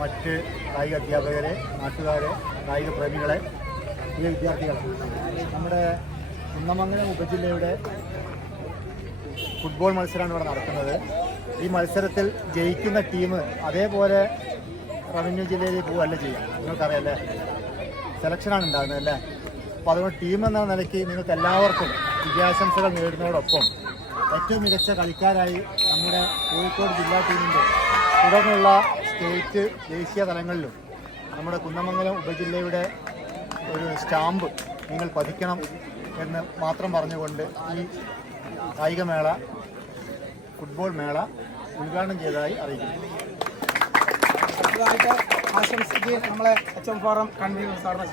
മറ്റ് കായിക അധ്യാപകരെ, നാട്ടുകാരെ, കായിക പ്രേമികളെ, ഈ വിദ്യാർത്ഥികളെ, നമ്മുടെ കുന്നമംഗലം ഉപജില്ലയുടെ ഫുട്ബോൾ മത്സരമാണ് ഇവിടെ നടക്കുന്നത്. ഈ മത്സരത്തിൽ ജയിക്കുന്ന ടീം അതേപോലെ റവന്യൂ ജില്ലയിലേക്ക് പോവുകയല്ല ചെയ്യാം. നിങ്ങൾക്കറിയാമല്ലേ, സെലക്ഷനാണ് ഉണ്ടാകുന്നത് അല്ലേ. അപ്പോൾ അതുകൊണ്ട് ടീം എന്ന നിലയ്ക്ക് നിങ്ങൾക്ക് എല്ലാവർക്കും വിജയാശംസകൾ നേടുന്നതോടൊപ്പം ഏറ്റവും മികച്ച കളിക്കാരായി നമ്മുടെ കോഴിക്കോട് ജില്ലാ ടീമിൻ്റെ തുടർന്നുള്ള സ്റ്റേറ്റ്, ദേശീയ തലങ്ങളിലും നമ്മുടെ കുന്നമംഗലം ഉപജില്ലയുടെ ഒരു സ്റ്റാമ്പ് നിങ്ങൾ പതിക്കണം എന്ന് മാത്രം പറഞ്ഞുകൊണ്ട് ഈ കായികമേള, ഫുട്ബോൾ മേള ഉദ്ഘാടനം ചെയ്തതായി അറിയിക്കുന്നു. ആശംസിക്കുകയും നമ്മളെ HM ഫോറം കൺവീനർ സാറിനെ